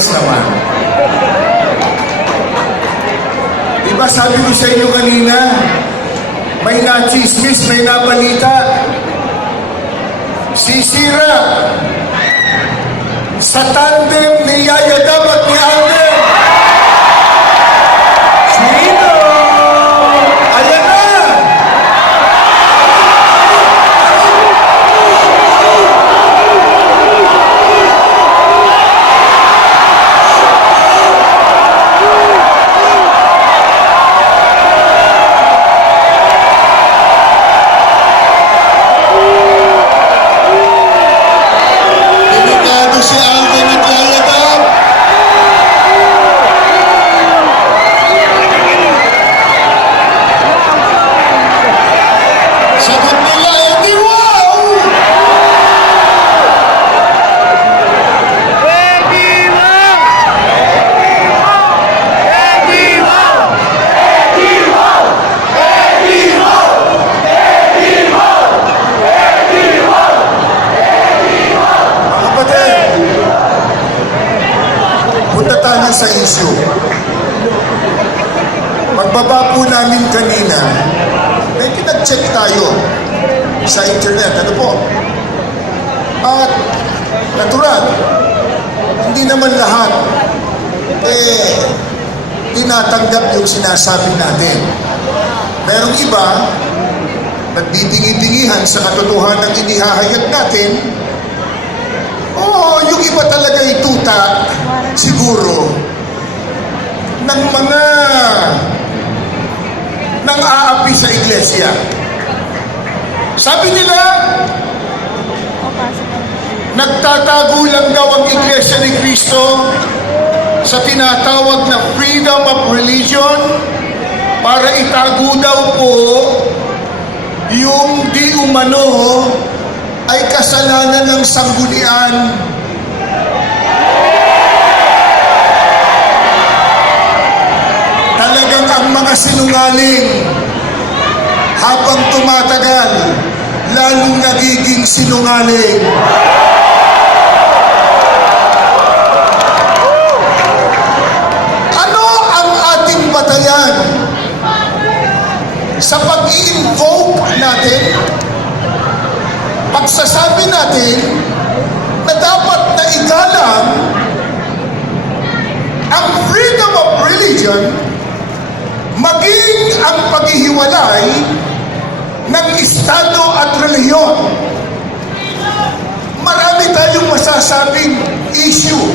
evidence naman. Diba sabi ko sa inyo kanina, may na-chismis, may nabalita. Sisira sa tandem ni Yaya Dab at ni Alden. Sino? Ayan na! Si Alden at Yaya Dab. Sagot nila, edi wow! Edi wow! Edi wow! Edi wow! Edi wow! Edi wow! Edi wow! Mga kapatid, punta tayo sa issue. Pagbaba po namin kanina, may pinag-check tayo sa internet. Ano po? At natural, hindi naman lahat tinatanggap yung sinasabi natin. Merong iba, nagbibingi-bingihan sa katotohanan ng inihahayag natin. Oo, yung iba talaga ay tuta, siguro, ng mga nang-aapi sa iglesia. Sabi nila, nagtatago lang daw ang iglesia ni Cristo sa tinatawag na freedom of religion para itago daw po yung di umano ay kasalanan ng sanggunian. Talagang ang mga sinungaling habang tumatagal, lalong nagiging sinungaling. Ano ang ating batayan sa pag-i-invoke natin? Pagsasabi natin na dapat na igalang ang freedom of religion, maging ang paghihiwalay ng Estado at relihiyon. Marami tayong masasabing issue.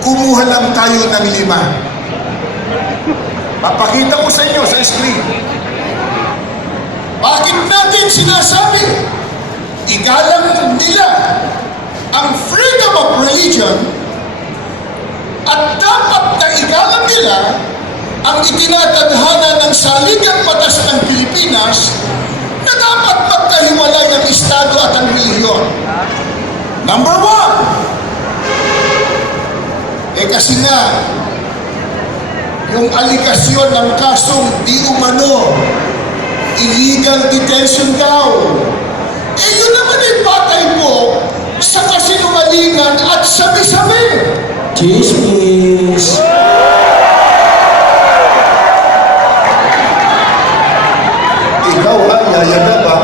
Kumuha lang tayo ng 5. Papakita ko sa inyo sa screen. Bakit natin sinasabi igalang nila ang freedom of religion at dapat na igalang nila ang itinatadhana ng saligang batas ng Pilipinas na dapat magkahiwalay ang Estado at ang relihiyon? Number 1, kasi nga yung aligasyon ng kasong di umano illegal detention daw, yun naman ay batay po sa kasinungalingan at sabi-sabi. Chismis. Ikaw ha, Yaya Dab ha?